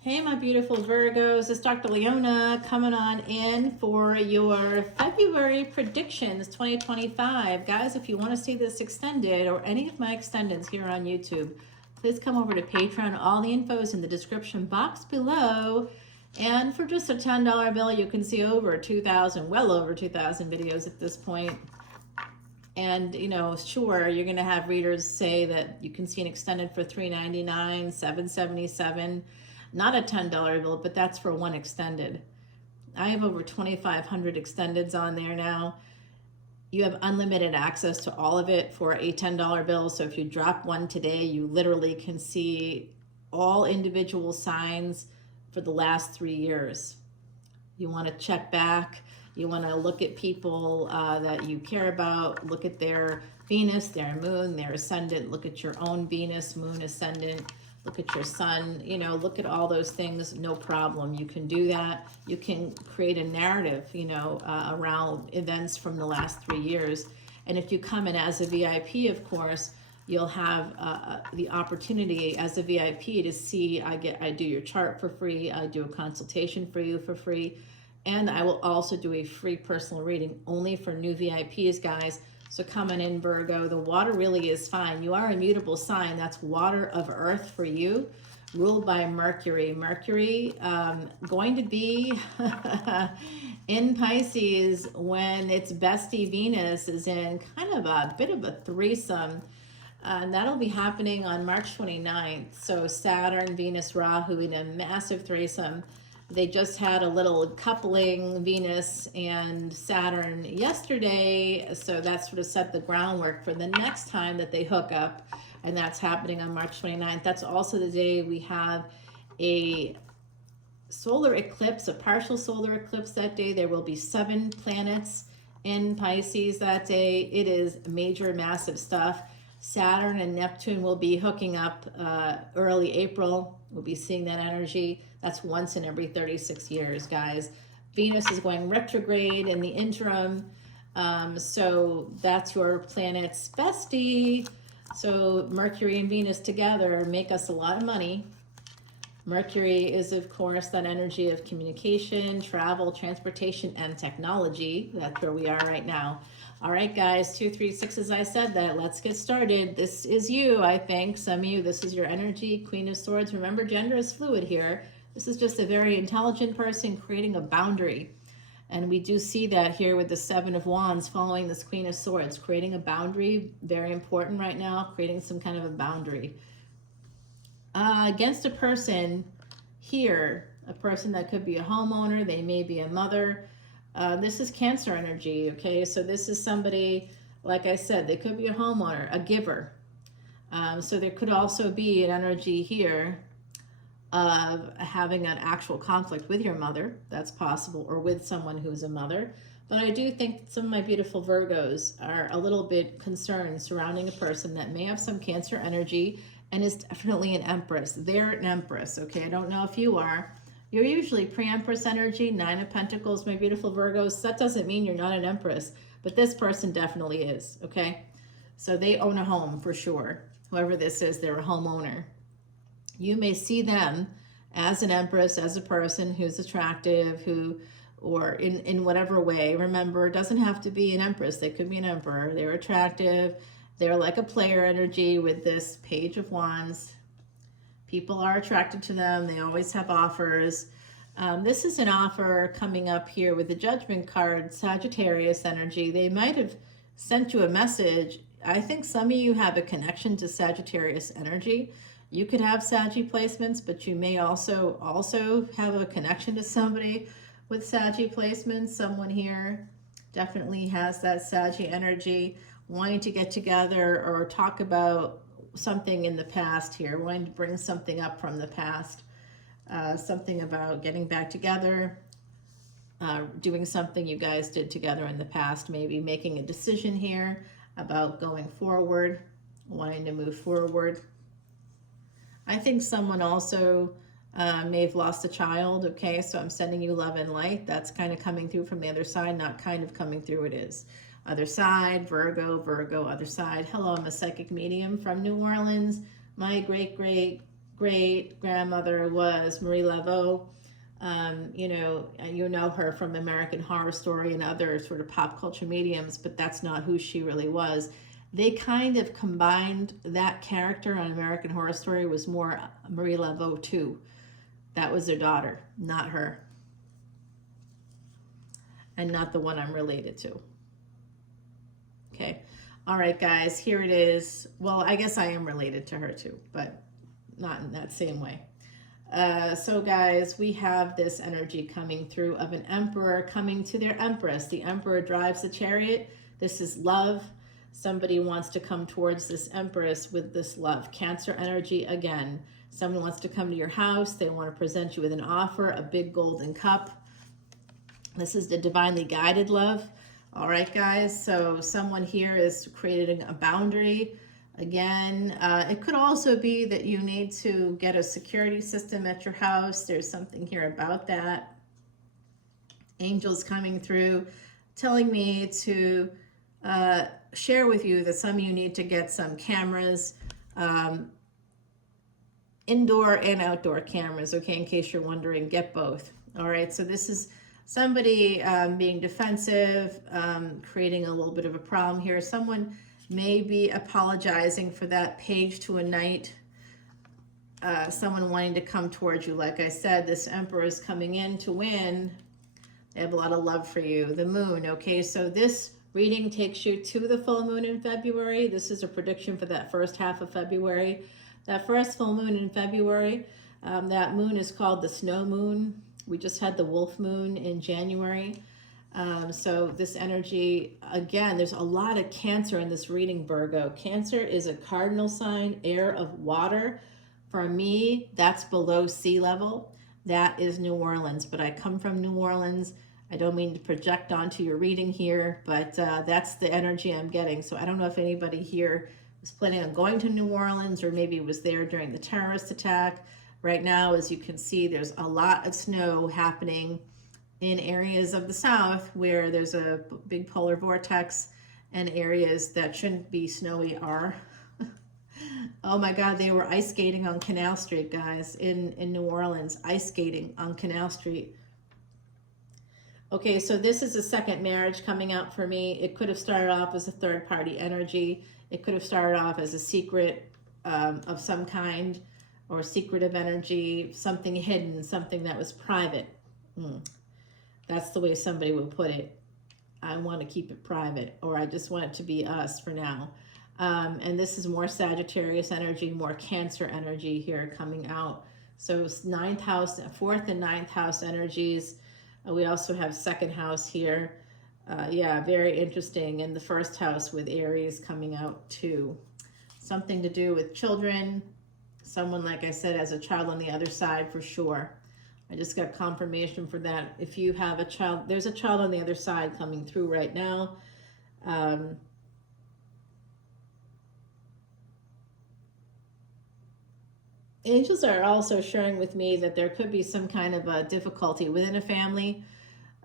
Hey, my beautiful Virgos, it's Dr. Leona coming on in for your February predictions 2025. Guys, if you want to see this extended or any of my extendeds here on YouTube, please come over to Patreon. All the info is in the description box below. And for just a $10 bill, you can see over 2,000, well over 2,000 videos at this point. And, you know, sure, you're going to have readers say that you can see an extended for $3.99, $7.77. Not a $10 bill, but that's for one extended. I have over 2,500 extendeds on there now. You have unlimited access to all of it for a $10 bill. So if you drop one today, you literally can see all individual signs for the last 3 years. You want to check back. You want to look at people that you care about. Look at their Venus, their moon, their ascendant. Look at your own Venus, moon, ascendant. Look at your sun, you know, look at all those things, no problem. You can do that. You can create a narrative, you know, around events from the last 3 years. And if you come in as a VIP, of course, you'll have the opportunity as a VIP to see, I do your chart for free. I do a consultation for you for free. And I will also do a free personal reading only for new VIPs, guys. So coming in, Virgo, the water really is fine. You are a mutable sign. That's water of earth for you, ruled by Mercury. Mercury going to be in Pisces when its bestie Venus is in kind of a bit of a threesome. And that'll be happening on March 29th. So Saturn, Venus, Rahu in a massive threesome. They just had a little coupling, Venus and Saturn, yesterday. So that sort of set the groundwork for the next time that they hook up. And that's happening on March 29th. That's also the day we have a solar eclipse, a partial solar eclipse that day. There will be 7 planets in Pisces that day. It is major, massive stuff. Saturn and Neptune will be hooking up early April. We'll be seeing that energy. That's once in every 36 years, guys. Venus is going retrograde in the interim. So that's your planet's bestie. So Mercury and Venus together make us a lot of money. Mercury is, of course, that energy of communication, travel, transportation, and technology. That's where we are right now. All right, guys, 2, 3, 6, as I said that. Let's get started. This is you, I think. Some of you, this is your energy, Queen of Swords. Remember, gender is fluid here. This is just a very intelligent person creating a boundary. And we do see that here with the 7 of Wands following this Queen of Swords. Creating a boundary, very important right now. Creating some kind of a boundary. Against a person here, a person that could be a homeowner, they may be a mother. This is Cancer energy, okay? So this is somebody, like I said, they could be a homeowner, a giver. So there could also be an energy here of having an actual conflict with your mother. That's possible, or with someone who's a mother. But I do think some of my beautiful Virgos are a little bit concerned surrounding a person that may have some Cancer energy and is definitely an Empress. They're an Empress, okay? I don't know if you are. You're usually pre-Empress energy, 9 of Pentacles, my beautiful Virgos. That doesn't mean you're not an Empress, but this person definitely is, okay? So they own a home for sure. Whoever this is, they're a homeowner. You may see them as an Empress, as a person who's attractive, who, or in whatever way. Remember, it doesn't have to be an Empress. They could be an Emperor. They're attractive. They're like a player energy with this Page of Wands. People are attracted to them. They always have offers. This is an offer coming up here with the Judgment card, Sagittarius energy. They might have sent you a message. I think some of you have a connection to Sagittarius energy. You could have Saggy placements, but you may also have a connection to somebody with Saggy placements. Someone here definitely has that Saggy energy, wanting to get together or talk about something in the past here, wanting to bring something up from the past, something about getting back together, doing something you guys did together in the past, maybe making a decision here about going forward, wanting to move forward. I think someone also may have lost a child, okay? So I'm sending you love and light. That's kind of coming through from the other side, not kind of coming through, it is. Other side, Virgo, other side. Hello, I'm a psychic medium from New Orleans. My great great grandmother was Marie Laveau. You know her from American Horror Story and other sort of pop culture mediums, but that's not who she really was. They kind of combined that character on American Horror Story was more Marie Laveau too. That was their daughter, not her. And not the one I'm related to. Okay. All right, guys, here it is. Well, I guess I am related to her too, but not in that same way. So guys, we have this energy coming through of an emperor coming to their empress. The emperor drives the chariot. This is love. Somebody wants to come towards this empress with this love. Cancer energy again. Someone wants to come to your house. They want to present you with an offer, a big golden cup. This is the divinely guided love. All right, guys. So someone here is creating a boundary. Again, it could also be that you need to get a security system at your house. There's something here about that. Angels coming through, telling me to share with you that some of you need to get some cameras, indoor and outdoor cameras, okay, in case you're wondering, get both. All right, so this is somebody being defensive, creating a little bit of a problem here. Someone may be apologizing for that page to a knight. Someone wanting to come towards you. Like I said, this emperor is coming in to win. They have a lot of love for you. The moon, okay? So this reading takes you to the full moon in February. This is a prediction for that first half of February. That first full moon in February, that moon is called the snow moon. We just had the wolf moon in January. So this energy, again, there's a lot of Cancer in this reading, Virgo. Cancer is a cardinal sign, air of water. For me, that's below sea level. That is New Orleans, but I come from New Orleans. I don't mean to project onto your reading here, but that's the energy I'm getting. So I don't know if anybody here was planning on going to New Orleans or maybe was there during the terrorist attack. Right now, as you can see, there's a lot of snow happening in areas of the South where there's a big polar vortex, and areas that shouldn't be snowy are. Oh my God, they were ice skating on Canal Street, guys, in New Orleans, ice skating on Canal Street. Okay, so this is a second marriage coming out for me. It could have started off as a third party energy. It could have started off as a secret of some kind, or secretive energy, something hidden, something that was private. That's the way somebody would put it. I want to keep it private, or I just want it to be us for now. And this is more Sagittarius energy, more Cancer energy here coming out. So ninth house, fourth and ninth house energies. We also have second house here. Yeah, very interesting. And the first house with Aries coming out too. Something to do with children. Someone, like I said, has a child on the other side for sure. I just got confirmation for that. If you have a child, there's a child on the other side coming through right now. Angels are also sharing with me that there could be some kind of a difficulty within a family.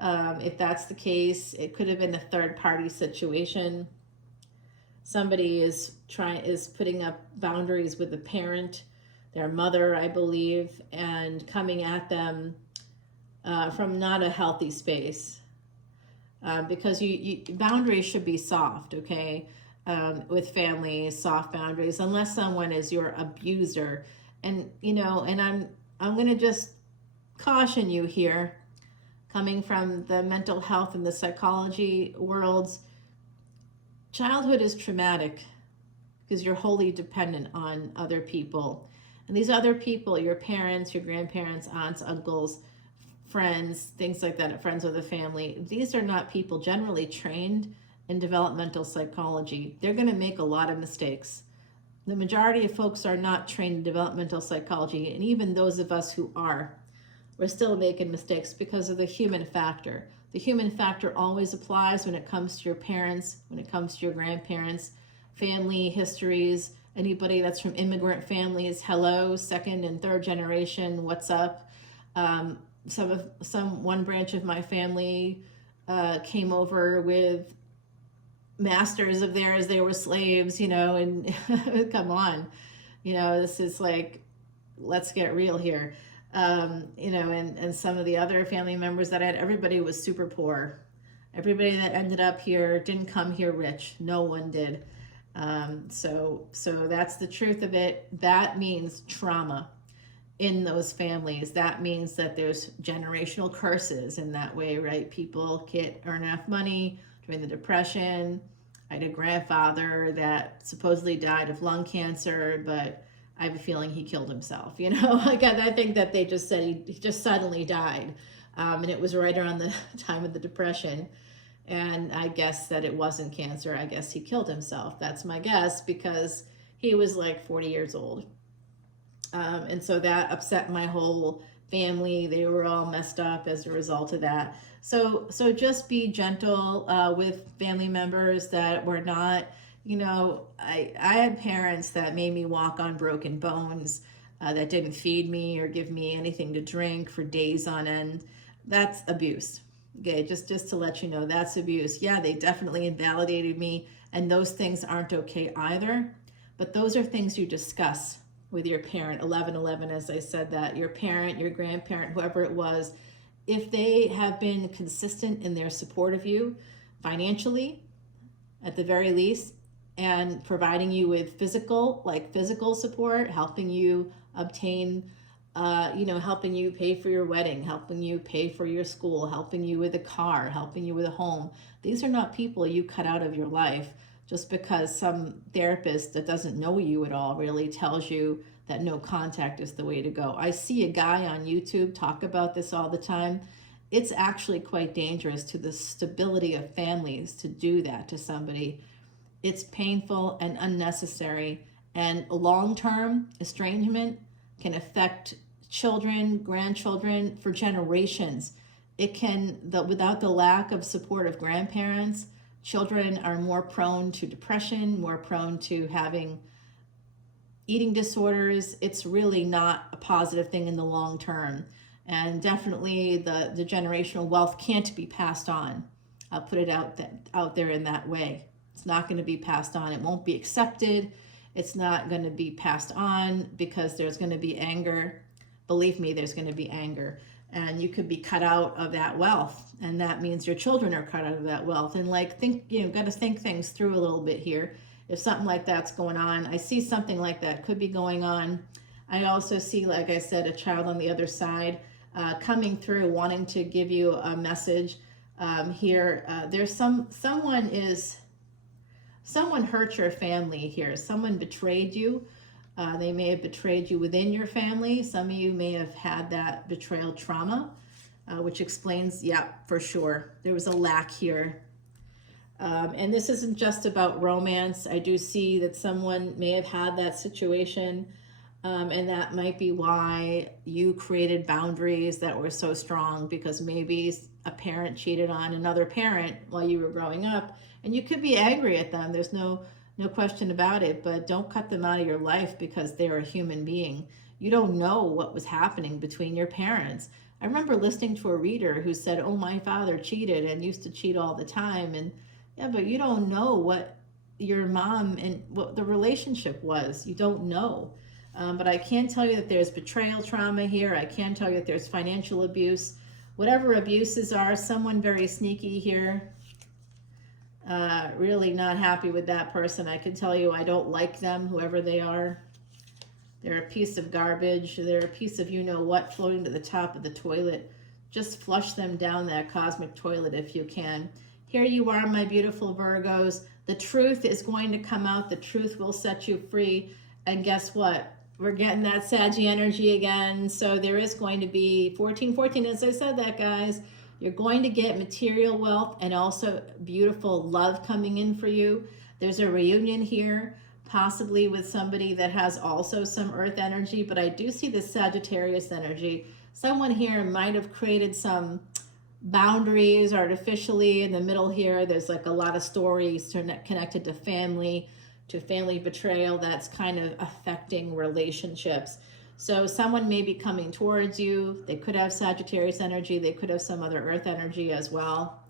If that's the case, it could have been a third party situation. Somebody is putting up boundaries with the parent, their mother, I believe, and coming at them from not a healthy space. Because boundaries should be soft, okay? With families, soft boundaries, unless someone is your abuser. And, and I'm going to just caution you here, coming from the mental health and the psychology worlds. Childhood is traumatic because you're wholly dependent on other people. And these other people, your parents, your grandparents, aunts, uncles, friends, things like that, friends of the family, these are not people generally trained in developmental psychology. They're going to make a lot of mistakes. The majority of folks are not trained in developmental psychology, and even those of us who are, we're still making mistakes because of the human factor. The human factor always applies when it comes to your parents, when it comes to your grandparents, family histories, anybody that's from immigrant families, hello, second and third generation, what's up? One branch of my family came over with masters of theirs. They were slaves, and come on, this is like let's get real here. You know, and some of the other family members that I had, everybody was super poor. Everybody that ended up here didn't come here rich. No one did. So that's the truth of it. That means trauma in those families. That means that there's generational curses in that way, right? People can't earn enough money during the Depression. I had a grandfather that supposedly died of lung cancer, but I have a feeling he killed himself. You know, like I think that they just said he just suddenly died, and it was right around the time of the Depression. And I guess that it wasn't cancer. I guess he killed himself. That's my guess, because he was like 40 years old. And so that upset my whole family. They were all messed up as a result of that. So just be gentle with family members that were not, you know, I had parents that made me walk on broken bones, that didn't feed me or give me anything to drink for days on end. That's abuse. Okay, just to let you know, that's abuse. Yeah, they definitely invalidated me, and those things aren't okay either. But those are things you discuss with your parent. 1111, as I said, that your parent, your grandparent, whoever it was, if they have been consistent in their support of you financially, at the very least, and providing you with physical support, helping you obtain, you know, helping you pay for your wedding, helping you pay for your school, helping you with a car, helping you with a home. These are not people you cut out of your life just because some therapist that doesn't know you at all really tells you that no contact is the way to go. I see a guy on YouTube talk about this all the time. It's actually quite dangerous to the stability of families to do that to somebody. It's painful and unnecessary, and long-term estrangement can affect children, grandchildren for generations. It can, without the lack of support of grandparents, children are more prone to depression, more prone to having eating disorders. It's really not a positive thing in the long term. And definitely the generational wealth can't be passed on. I'll put it out there in that way. It's not going to be passed on. It won't be accepted. It's not going to be passed on because there's going to be anger. Believe me, there's going to be anger. And you could be cut out of that wealth. And that means your children are cut out of that wealth. And got to think things through a little bit here. If something like that's going on, I see something like that could be going on. I also see, like I said, a child on the other side coming through, wanting to give you a message here. There's someone hurt your family here. Someone betrayed you. They may have betrayed you within your family. Some of you may have had that betrayal trauma, which explains, yeah, for sure, there was a lack here. And this isn't just about romance. I do see that someone may have had that situation, and that might be why you created boundaries that were so strong, because maybe a parent cheated on another parent while you were growing up, and you could be angry at them. There's no question about it, but don't cut them out of your life because they're a human being. You don't know what was happening between your parents. I remember listening to a reader who said, oh, my father cheated and used to cheat all the time. And yeah, but you don't know what your mom and what the relationship was. You don't know. But I can tell you that there's betrayal trauma here. I can tell you that there's financial abuse. Whatever abuses are, someone very sneaky here. Really not happy with that person. I can tell you I don't like them, whoever they are. They're a piece of garbage. They're a piece of you-know-what floating to the top of the toilet. Just flush them down that cosmic toilet if you can. Here you are, my beautiful Virgos. The truth is going to come out. The truth will set you free. And guess what? We're getting that Saggy energy again. So there is going to be 1414, as I said that, guys. You're going to get material wealth and also beautiful love coming in for you. There's a reunion here, possibly with somebody that has also some earth energy, but I do see this Sagittarius energy. Someone here might have created some boundaries artificially in the middle here. There's like a lot of stories connected to family betrayal that's kind of affecting relationships. So someone may be coming towards you. They could have Sagittarius energy. They could have some other earth energy as well.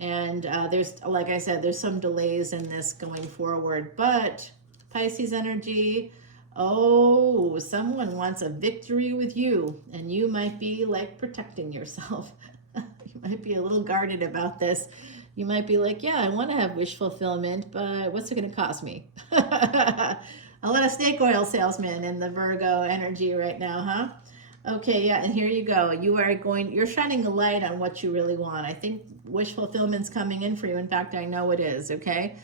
And there's, like I said, there's some delays in this going forward. But Pisces energy, Oh, someone wants a victory with you, and you might be like protecting yourself. You might be a little guarded about this. You might be like, yeah, I want to have wish fulfillment, but what's it going to cost me? A lot of snake oil salesman in the Virgo energy right now, huh? Okay, yeah, and here you go. You're shining a light on what you really want. I think wish fulfillment's coming in for you. In fact, I know it is, okay?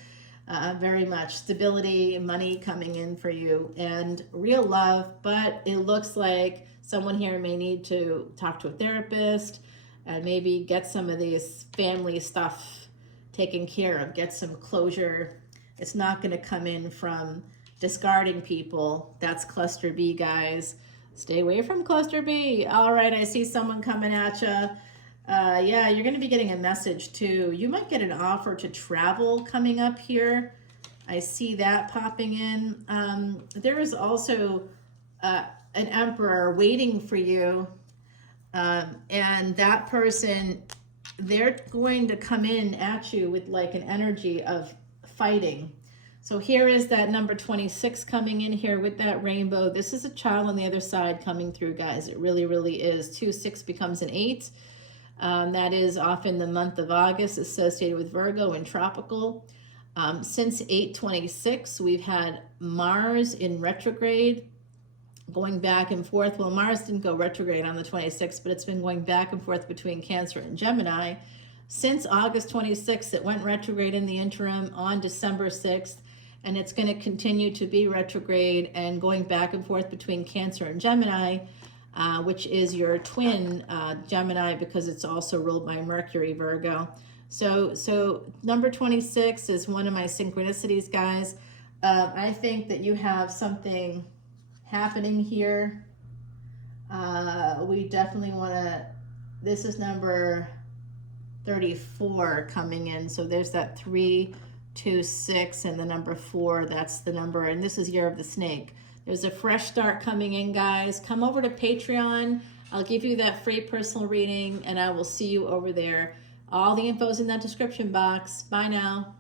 Very much stability, money coming in for you, and real love. But it looks like someone here may need to talk to a therapist and maybe get some of these family stuff taken care of, get some closure. It's not going to come in from discarding people. That's cluster B, guys. Stay away from cluster B. All right, I see someone coming at you. Yeah, you're going to be getting a message too. You might get an offer to travel coming up here. I see that popping in. There is also an emperor waiting for you. And that person, they're going to come in at you with like an energy of fighting. So here is that number 26 coming in here with that rainbow. This is a child on the other side coming through, guys. It really, really is. 2, 6 becomes an 8. That is often the month of August associated with Virgo and tropical. Since 8/26, we've had Mars in retrograde, going back and forth. Well, Mars didn't go retrograde on the 26th, but it's been going back and forth between Cancer and Gemini. Since August 26th, it went retrograde in the interim on December 6th, and it's going to continue to be retrograde and going back and forth between Cancer and Gemini, which is your twin Gemini, because it's also ruled by Mercury, Virgo. So number 26 is one of my synchronicities, guys. I think that you have something happening here. We definitely want to, this is number 34 coming in. So there's that 3, 2, 6, and the number 4. That's the number, and this is Year of the Snake. There's a fresh start coming in, guys. Come over to Patreon. I'll give you that free personal reading, and I will see you over there. All the info's in that description box. Bye now.